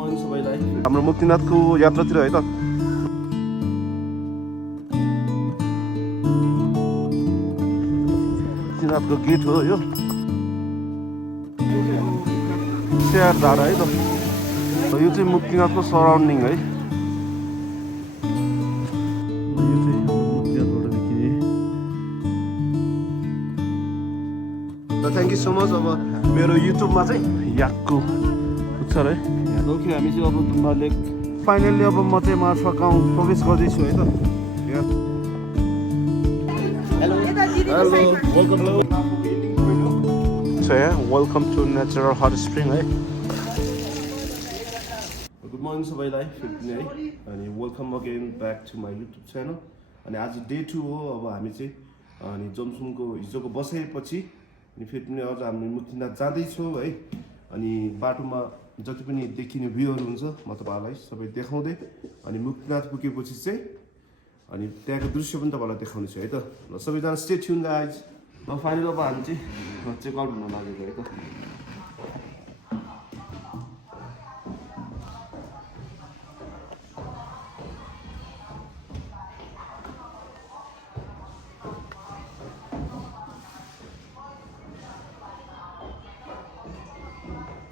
Morning सबैलाई हाम्रो मुक्तिनाथको यात्रातिर है त मुक्तिनाथको गेट हो यो स्याहार धारा है त यो चाहिँ मुक्तिनाथको सराउन्डिङ है यो चाहिँ मुक्तिनाथबाट देखिने थ्याङ्क यू सो मच अब मेरो युट्युबमा चाहिँ याकको पुग्छ है ओके हामी चाहिँ अब तुम्बा लेक फाइनल्ली अब म चाहिँ मार्फा गाउँ प्रवेश गर्दैछु है त hello welcome so welcome to natural hot spring है गुड मर्निङ सबैलाई फेरि पनि है अनि welcome again back to my YouTube channel अनि आज डे 2 हो अब हामी चाहिँ अनि जमसुङको हिजोको बसाइपछि अनि फेरि पनि अझ हामी मुक्तिनाथ जाँदैछौँ है अनि बाटोमा जति पनि देखिने भ्यूहरू हुन्छ म तपाईँहरूलाई सबै देखाउँदै अनि मुक्तिनाथ पुगेपछि चाहिँ अनि त्यहाँको दृश्य पनि तपाईँलाई देखाउनेछु है त ल सबैजना स्टे ट्युन गाइज ल फाइनल अब हामी चाहिँ चेकआउट हुन लागेको है त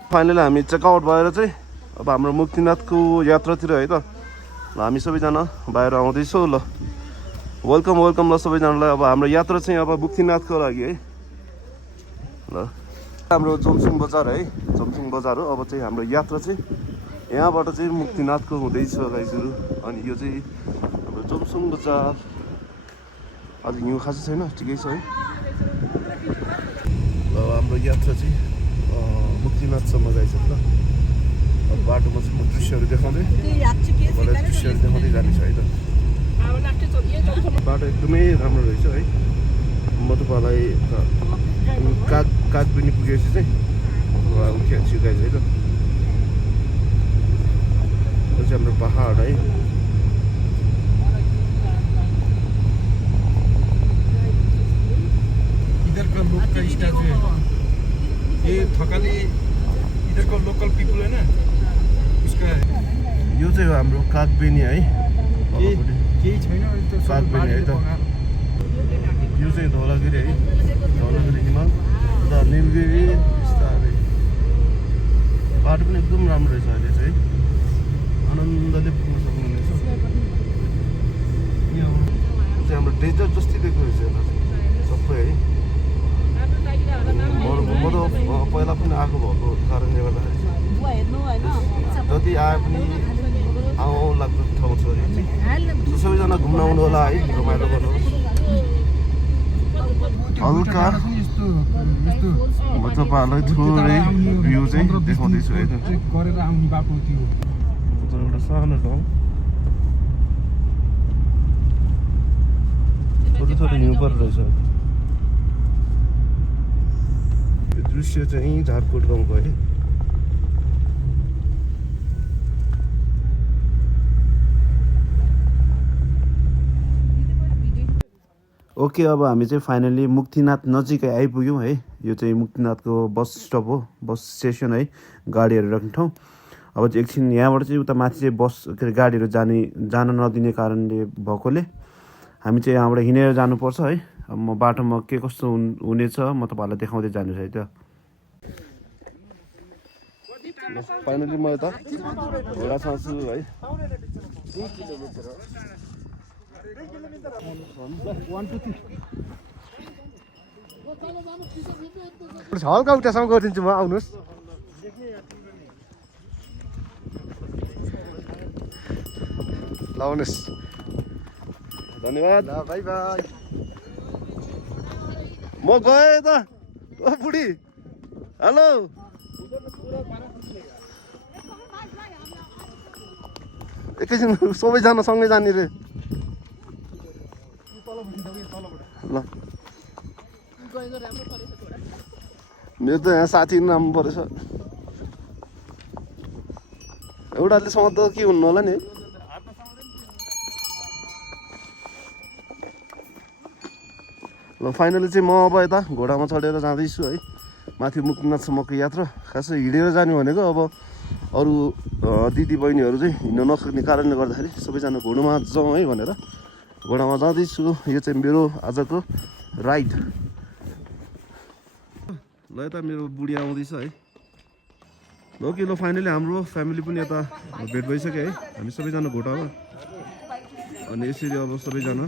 फाइनली हामी चेकआउट भएर चाहिँ अब हाम्रो मुक्तिनाथको यात्रातिर है त ल हामी सबैजना बाहिर आउँदैछौँ ल वेलकम वेलकम ल सबैजनालाई अब हाम्रो यात्रा चाहिँ अब मुक्तिनाथको लागि है ल हाम्रो जमसुङ बजार है जमसुङ बजार हो अब चाहिँ हाम्रो यात्रा चाहिँ यहाँबाट चाहिँ मुक्तिनाथको हुँदैछ गाइजहरू अनि यो चाहिँ हाम्रो जमसुङ बजार आज हिउँ खासै छैन ठिकै छ है ल हाम्रो यात्रा चाहिँ मुक्तिनाथसम्म जाइछ ल अब बाटोमा चाहिँ म दृश्यहरू देखाउँदै दृश्यहरू देखाउँदै जानेछु है त बाटो एकदमै राम्रो रहेछ है म तपाईँलाई काग पनि पुगेपछि चाहिँ उठिहाल्छु गाइज है त यो चाहिँ हाम्रो पहाड है इधर का लोग का स्टैचू है ये थकाली इधर का लोकल पीपल है ना उसका है यो चाहिँ हाम्रो कागबेनी है केही छैन कागबेनी है त यो चाहिँ धौलागिरी है धौलागिरी हिमाल र निलगिरी बिस्तारै बाटो पनि एकदम राम्रो रहेछ अहिले चाहिँ आनन्दले पुग्न सक्नुहुनेछ यो चाहिँ हाम्रो डेजर्ट जस्तै देख्नु रहेछ यता सबै है म त पहिला पनि आएको भएको कारणले गर्दाखेरि जति आए पनि आउँ लाग्दो ठाउँ छ यो चाहिँ सबैजना घुम्न आउनु होला है रमाइलो गर्नुहोस् हल्का म तपाईँहरूलाई थोरै भ्यू चाहिँ देखाउँदैछु है त गरेर आउने बाटो त्यो एउटा सानो ठाउँ थोरै थोरै हिउँ परिरहेछ यो दृश्य चाहिँ झारकोट गाउँको है ओके अब हामी चाहिँ फाइनली मुक्तिनाथ नजिकै आइपुग्यौँ है यो चाहिँ मुक्तिनाथको बस स्टप हो बस स्टेसन है गाडीहरू राख्ने ठाउँ अब चाहिँ एकछिन यहाँबाट चाहिँ उता माथि चाहिँ बस के अरे गाडीहरू जान नदिने कारणले भएकोले हामी चाहिँ यहाँबाट हिँडेर जानुपर्छ है अब म बाटोमा के कस्तो हुनेछ म तपाईँहरूलाई देखाउँदै जानेछु है त फाइनली म यता घोडा छान्छु है हल्का उठासम्म गरिदिन्छु म आउनुहोस् लाउनुहोस् धन्यवाद बाई बाई म गएँ त ओ बुढी हेलो एकैछिन सबैजना सँगै जाने रे ल मेरो त यहाँ साथी नाम परेछ एउटाले समात्दा के हुनु होला नि ल फाइनली चाहिँ म अब यता घोडामा चढेर जाँदैछु है माथि मुक्तिनाथसम्मको यात्रा खासै हिँडेर जाने भनेको अब अरू दिदी बहिनीहरू चाहिँ हिँड्न नसक्ने कारणले गर्दाखेरि सबैजना घोडामा जाउँ है भनेर घोडामा जाँदैछु। यो चाहिँ मेरो आजको राइड। ल यता मेरो बुढी आउँदैछ है। ल ओके, ल फाइनली हाम्रो फ्यामिली पनि यता भेट भइसक्यो है। हामी सबैजना घोडामा अनि यसरी अब सबैजना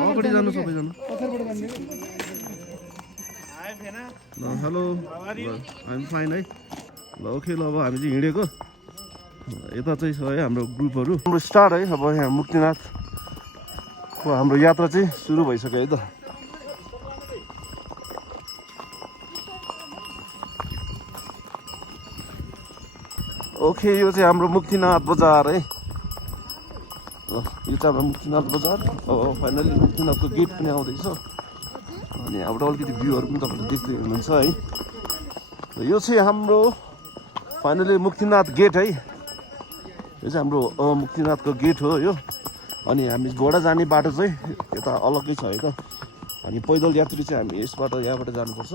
अगाडि जानु सबैजना। ल हेलो, आइएम फाइन है। ल ओके, ल अब हामी चाहिँ हिँडेको यता चाहिँ छ है हाम्रो ग्रुपहरू। हाम्रो स्टार्ट है। अब यहाँ मुक्तिनाथको हाम्रो यात्रा चाहिँ सुरु भइसक्यो है त। ओके, यो चाहिँ हाम्रो मुक्तिनाथ बजार है। यो चाहिँ हाम्रो मुक्तिनाथ बजार। फाइनली मुक्तिनाथको गेट पनि आउँदैछ अनि यहाँबाट अलिकति भ्यूहरू पनि तपाईँले देख्दै हुनुहुन्छ है। यो चाहिँ हाम्रो फाइनली मुक्तिनाथ गेट है। यो चाहिँ हाम्रो मुक्तिनाथको गेट हो यो। अनि हामी घोडा जाने बाटो चाहिँ यता अलग्गै छ है त। अनि पैदल यात्री चाहिँ हामी यसबाट यहाँबाट जानुपर्छ।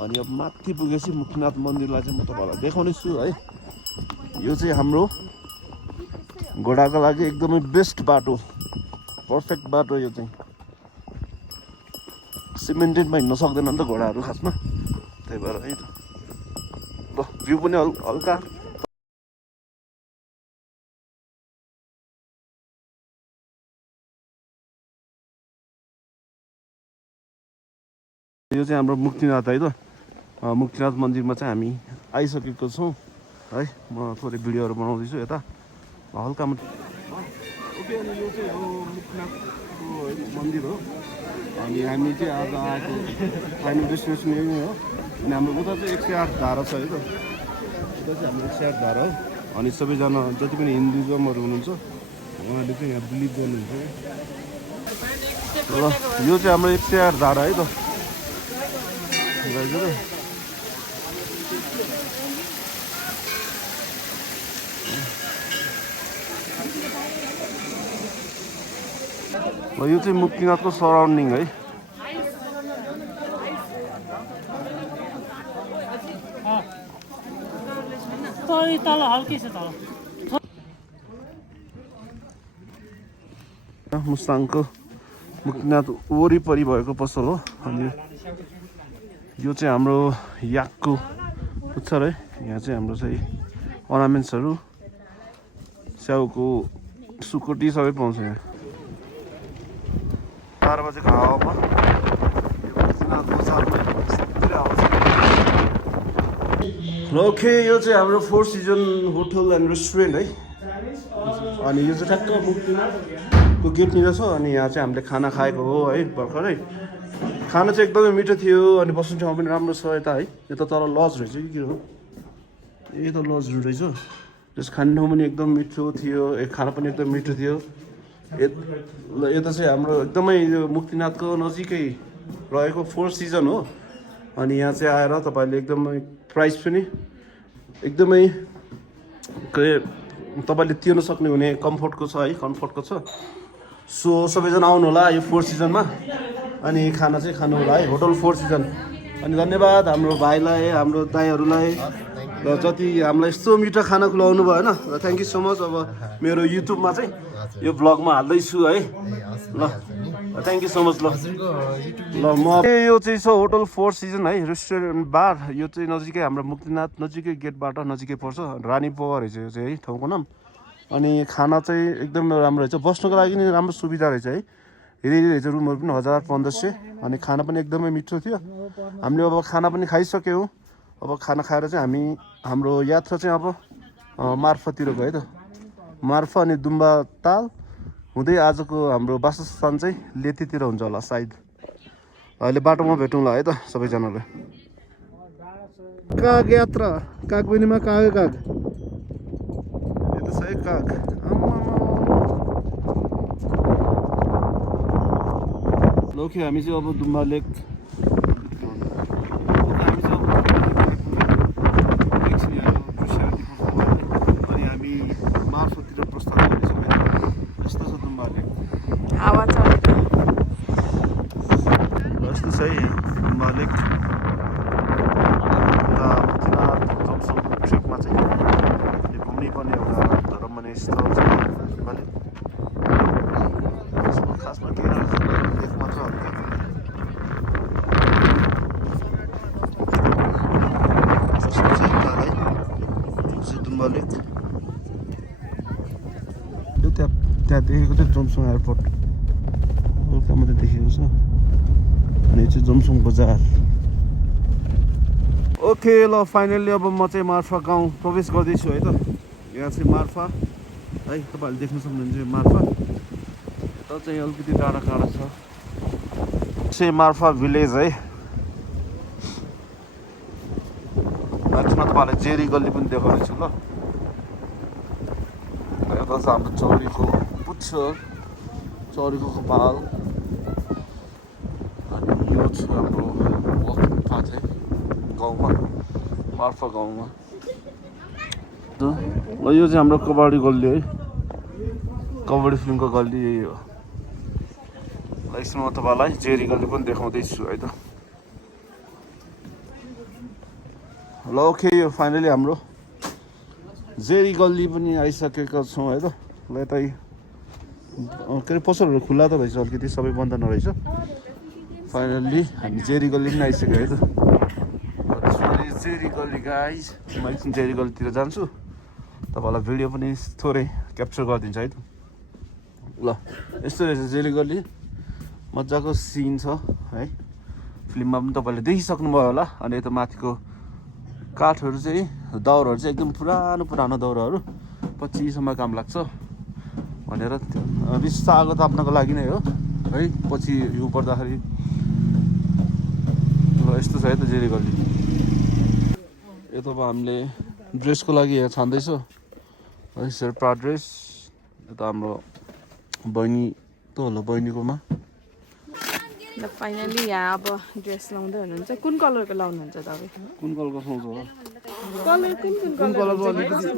अनि अब माथि पुगेपछि मुक्तिनाथ मन्दिरलाई चाहिँ म तपाईँहरूलाई देखाउने छु है। यो चाहिँ हाम्रो घोडाको लागि एकदमै बेस्ट बाटो, पर्फेक्ट बाटो। यो चाहिँ सिमेन्टेडमा हिँड्न सक्दैन नि त घोडाहरू खासमा, त्यही भएर है त। ल भ्यू पनि हल्का यो चाहिँ हाम्रो मुक्तिनाथ है त। मुक्तिनाथ मन्दिरमा चाहिँ हामी आइसकेको छौँ है। म थोरै भिडियोहरू बनाउँदैछु यता हल्कामा। ओके, अनि यो चाहिँ हो मुक्तिनाथको मन्दिर हो। अनि हामी चाहिँ आज आएको फाइनल डेस्टिनेसन यही नै हो। अनि हाम्रो उता चाहिँ 108 धारा छ है त। उता चाहिँ हाम्रो 108 धारा हो। अनि सबैजना जति पनि हिन्दुजमहरू हुनुहुन्छ उहाँले चाहिँ यहाँ बिलिभ गर्नुहुन्छ। ल यो चाहिँ हाम्रो 108 धारा है त। यो चाहिँ मुक्तिनाथको सराउन्डिङ है। तल हल्कै छ तल। मुस्ताङको मुक्तिनाथ वरिपरि भएको पसल हो। अनि यो चाहिँ हाम्रो याकको पुच्छर है। यहाँ चाहिँ हाम्रो चाहिँ अर्नामेन्ट्सहरू, स्याउको सुकुटी सबै पाउँछ यहाँ। 4 बजेको हावामा ओके, यो चाहिँ हाम्रो 4 सिजन होटल एन्ड रेस्टुरेन्ट है। अनि यो चाहिँ ठ्याक्क मुक्तिनाथको गेटनिर छ। अनि यहाँ चाहिँ हामीले खाना खाएको हो है भर्खरै। खाना चाहिँ एकदमै मिठो थियो। अनि बस्ने ठाउँ पनि राम्रो छ यता है। यता तल लज रहेछ कि के हो, यही त लज रहेछ। त्यस खाने ठाउँ पनि एकदम मिठो थियो, खाना पनि एकदम मिठो थियो। यता चाहिँ हाम्रो एकदमै यो मुक्तिनाथको नजिकै रहेको 4 सिजन हो। अनि यहाँ चाहिँ आएर तपाईँले एकदमै प्राइस पनि एकदमै तपाईँले तिर्न सक्ने हुने कम्फोर्टको छ है, कम्फोर्टको छ। सो सबैजना आउनु होला यो 4 सिजनमा अनि खाना चाहिँ खानु होला है, होटल 4 सिजन। अनि धन्यवाद हाम्रो भाइलाई, हाम्रो दाइहरूलाई र जति हामीलाई यस्तो मिठो खाना खुवाउनु भयो होइन। र थ्याङ्क यू सो मच। अब मेरो युट्युबमा चाहिँ यो भ्लगमा हाल्दैछु है। ल थ्याङ्क यू सो मच। ल म यो चाहिँ छ होटल 4 सिजन है, रेस्टुरेन्ट बार। यो चाहिँ नजिकै हाम्रो मुक्तिनाथ नजिकै गेटबाट नजिकै पर्छ। रानी पोवा रहेछ यो चाहिँ है ठाउँको नाम। अनि खाना चाहिँ एकदम राम्रो रहेछ, बस्नुको लागि नि राम्रो सुविधा रहेछ है। हेरी रहेछ रुमहरू पनि 1500। अनि खाना पनि एकदमै मिठो थियो। हामीले अब खाना पनि खाइसक्यौँ। अब खाना खाएर चाहिँ हामी हाम्रो यात्रा चाहिँ अब मार्फततिर गयो त। मार्फा अनि दुम्बा ताल हुँदै आजको हाम्रो वासस्थान चाहिँ लेतीतिर हुन्छ होला सायद। अहिले बाटोमा भेटौँला है त सबैजनालाई। काग यात्रा, कागबेनीमा काग काग यता छ है काग। ओके, हामी चाहिँ अब दुम्बा लेक अनि हामी मार्फततिर प्रस्थान गर्दैछौँ। यस्तो छ दुम्बा लेक, हावा चलेको यस्तो छ है दुम्बा लेक। पनि एउटा रमणीय स्थल छ भने खासमा के रहेछ एक मात्र दुम्बा लेक त्यहाँ देखेको चाहिँ जोमसोङ एयरपोर्ट हल्का मात्रै देखेको छ अनि यो चाहिँ जोमसोङ बजार ओके ल फाइनल्ली अब म चाहिँ मार्फा गाउँ प्रवेश गर्दैछु है त यहाँ चाहिँ मार्फा है तपाईँहरूले देख्न सक्नुहुन्छ मार्फा यता चाहिँ अलिकति टाढा टाढा छ चाहिँ मार्फा भिलेज है माथिमा तपाईँहरूलाई जेरी गल्ली पनि देखाउनेछु ल यता चाहिँ हाम्रो चौरीको पुच्छ चौरीको कपाल अनि यो चाहिँ हाम्रो पाथ है गाउँमा मार्फा गाउँमा ल यो चाहिँ हाम्रो कबड्डी गल्ली है कबड्डी फिल्मको गल्ली यही हो ल यसमा म तपाईँलाई जेरी गल्ली पनि देखाउँदैछु है त ल ओके यो फाइनली हाम्रो जेरी गल्ली पनि आइसकेका छौँ है त ल यतै के अरे पसलहरू खुल्ला त रहेछ अलिकति सबै बन्द नरहेछ फाइनल्ली हामी जेरी गल्ली पनि आइसक्यो है त जेरी गल्ली गाइज म एकछिन जेरी गल्लीतिर जान्छु तपाईँलाई भिडियो पनि थोरै क्याप्चर गरिदिन्छ है त ल यस्तो रहेछ जेरी गल्ली मजाको सिन छ है फिल्ममा पनि तपाईँले देखिसक्नुभयो होला अनि यता माथिको काठहरू चाहिँ दाउराहरू चाहिँ एकदम पुरानो पुरानो दाउराहरू पछिसम्म काम लाग्छ भनेर रिस्ता आगो ताप्नको लागि नै हो है पछि हिउँ पर्दाखेरि ल यस्तो छ है त जेरी गल्ली यता अब हामीले ड्रेसको लागि यहाँ छान्दैछ है शेर्पा ड्रेस यता हाम्रो बहिनी त होला बहिनीकोमा ल फाइनली यहाँ अब ड्रेस लाउँदै हुनुहुन्छ कुन कलरको लाउनुहुन्छ तपाईँ कुन कलरको पाउँछ होला कलर कुन कुन कलरको अलिकति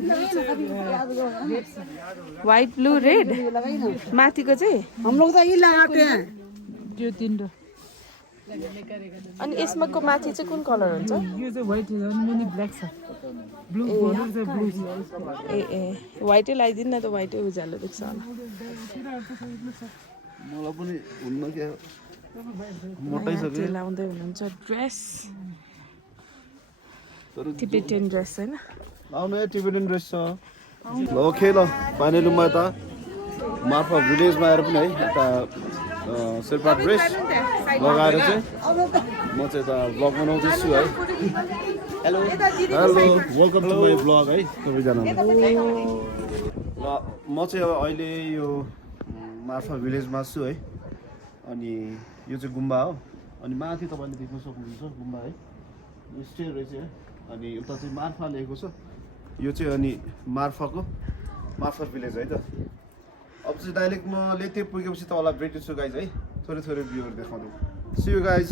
व्हाइट ब्लू रेड माथिको चाहिँ हम लोग तो यही लगाते हैं यो तिनवटा अनि यसमाको माथि चाहिँ कुन कलर हुन्छ यो चाहिँ व्हाइट मुनि ब्ल्याक छ ब्लू बोर्डर चाहिँ ब्लू ए ए व्हाइटै लगाइदिनु न त व्हाइटै उज्यालो देख्छ होला मलाई पनि हुन्न क्या मोटाइसक्यो त्यो लाउँदै हुनुहुन्छ ड्रेस टिबेटियन ड्रेस होइन लाउनु है टिबेटियन ड्रेस छ ल ओके ल फाइनली म यता मार्फा भिलेजमा आएर पनि है यता शेर्पा ड्रेस लगाएर चाहिँ म चाहिँ यता भ्लग बनाउँदैछु है hello hello welcome to my vlog है सबैजनालाई ल म चाहिँ अब अहिले यो मार्फा भिलेजमा छु है अनि यो चाहिँ गुम्बा हो अनि माथि तपाईँले देख्न सक्नुहुन्छ गुम्बा है यो स्टेयर रहेछ है अनि उता चाहिँ मार्फा लेखेको छ यो चाहिँ अनि मार्फा भिलेज है त अब चाहिँ डाइरेक्ट म लेते पुगेपछि तपाईँलाई भेट्छु गाइज है थोरै थोरै भ्यूहरू देखाउँदै सी यु गाइज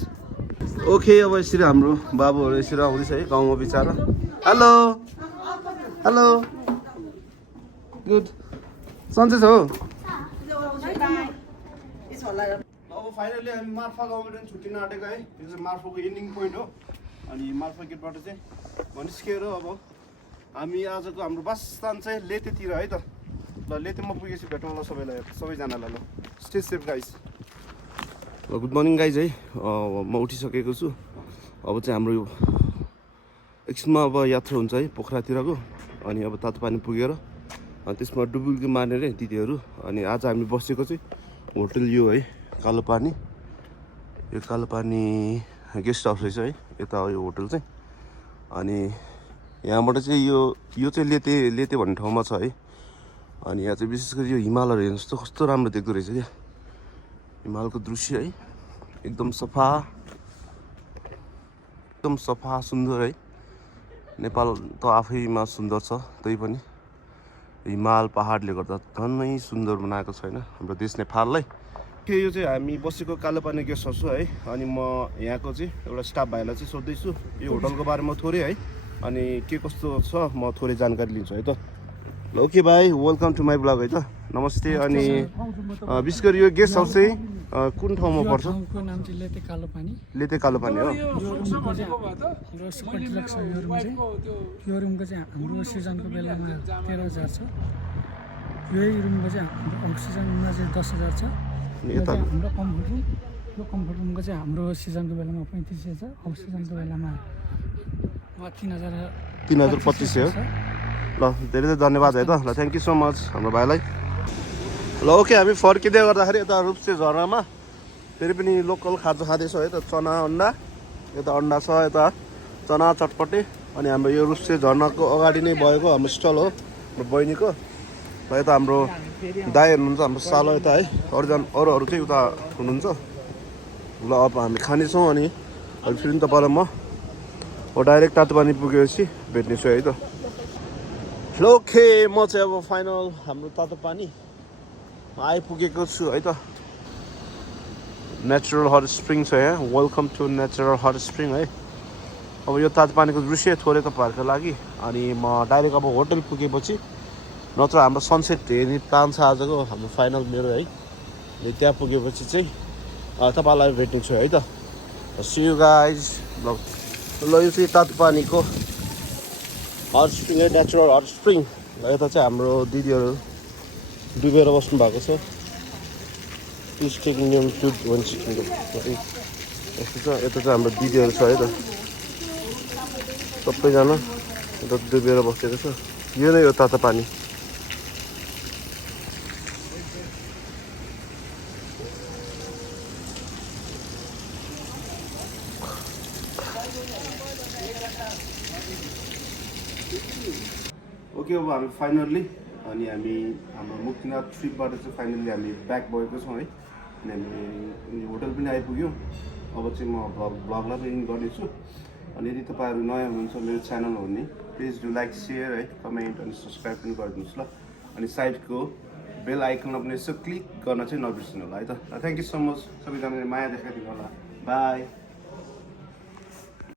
ओके अब यसरी हाम्रो बाबुहरू यसरी आउँदैछ है गाउँमा बिचरा हेलो हेलो गुड सन्चै छ हो अब फाइनली हामी मार्फा गाउँबाट छुट्टिन आँटेको है यो चाहिँ मार्फाको एन्डिङ पोइन्ट हो अनि मार्फा गेटबाट चाहिँ निस्किएर अब हामी आजको हाम्रो वासस्थान चाहिँ लेतेतिर है त ल लेतेमा पुगेपछि भेटौँ ल सबैजनालाई ल स्टे सेफ गाइज ल गुड मर्निङ गाइज है म उठिसकेको छु अब चाहिँ हाम्रो यो एकछिनमा अब यात्रा हुन्छ है पोखरातिरको अनि अब तातो पानी पुगेर अनि त्यसमा डुबुल्की मार्ने रे दिदीहरू अनि आज हामी बसेको चाहिँ होटल यो है कालो पानी यो कालो पानी गेस्ट हाउस रहेछ है यता हो यो होटल चाहिँ अनि यहाँबाट चाहिँ यो चाहिँ लेते भन्ने ठाउँमा छ है अनि यहाँ चाहिँ विशेष गरी यो हिमालहरू हेर्नु जस्तो कस्तो राम्रो देख्दो रहेछ क्या हिमालको दृश्य है एकदम सफा सुन्दर है नेपाल त आफैमा सुन्दर छ तै पनि हिमाल पहाडले गर्दा झनै सुन्दर बनाएको छैन हाम्रो देश नेपाललाई के यो चाहिँ हामी बसेको कालोपानी गेस्ट हाउस हो है अनि म यहाँको चाहिँ एउटा स्टाफ भाइलाई चाहिँ सोध्दैछु यो होटलको बारेमा थोरै है अनि के कस्तो छ म थोरै जानकारी लिन्छु है त ल ओके भाइ वेलकम टु माई ब्लग है त नमस्ते अनि विशेष गरी यो गेस्ट हाउस चाहिँ कुन ठाउँमा यो पर्छ ठाउँको नाम चाहिँ लेते कालो पानी लेते कालो पानी हो यो रुमको चाहिँ हाम्रो सुपर डिलक्स छ यो रुमको चाहिँ हाम्रो सिजनको बेलामा 13,000 छ यही रुमको चाहिँ हाम्रो अफ सिजनमा चाहिँ 10,000 छ यो चाहिँ हाम्रो कम्फर्ट रुम यो कम्फर्ट रुमको चाहिँ हाम्रो सिजनको बेलामा 35,000 अफ सिजनको बेलामा 3,025 हो ल धेरै धेरै धन्यवाद है त ल थ्याङ्क यू सो मच हाम्रो भाइलाई ल ओके हामी फर्किँदै गर्दाखेरि यता रूपसे झरनामा फेरि पनि लोकल खाजा खाँदैछौँ है त चना अन्डा यता अन्डा छ यता चना चटपटे अनि हाम्रो यो रूपसे झरनाको अगाडि नै भएको हाम्रो स्टल हो हाम्रो बहिनीको र यता हाम्रो दाई हुनुहुन्छ हाम्रो सालो यता है अरूहरू चाहिँ उता हुनुहुन्छ ल अब हामी खानेछौँ अनि अहिले फेरि तपाईँलाई म डाइरेक्ट तातो पानी पुगेपछि भेट्नेछु है त ल ओके म चाहिँ अब फाइनल हाम्रो तातो पानी आइपुगेको छु है त नेचुरल हट स्प्रिङ छ यहाँ welcome to natural hot spring है अब यो तातो पानीको दृश्य थोरै तपाईँहरूको लागि अनि म डाइरेक्ट अब होटल पुगेपछि नत्र हाम्रो सनसेट हेर्ने प्लान छ आजको हाम्रो फाइनल मेरो है अनि त्यहाँ पुगेपछि चाहिँ तपाईँलाई भेट्ने छु है त सी यु गाइज ल यो चाहिँ तातो पानीको हट स्प्रिङ है नेचुरल हट स्प्रिङ यता चाहिँ हाम्रो दिदीहरू डुबेर बस्नु भएको छ please taking them to one seeking यस्तो छ यता चाहिँ हाम्रो दिदीहरू छ है त सबैजना यता डुबेर बसेको छ यो नै हो तातो पानी ओके अब हामी फाइनल्ली अनि हामी हाम्रो मुक्तिनाथ ट्रिपबाट चाहिँ फाइनल्ली हामी ब्याक भएको छौँ है अनि हामी होटल पनि आइपुग्यौँ अब चाहिँ म भ्लगलाई पनि गर्नेछु अनि यदि तपाईँहरू नयाँ हुनुहुन्छ मेरो च्यानल हो भने प्लिज डु लाइक सेयर है कमेन्ट अनि सब्सक्राइब पनि गरिदिनुहोस् ल अनि साइडको बेल आइकनमा पनि यसो क्लिक गर्न चाहिँ नबिर्सिनु होला है त थ्याङ्क यू सो मच सबैजनाले माया देखाइदिनु होला बाई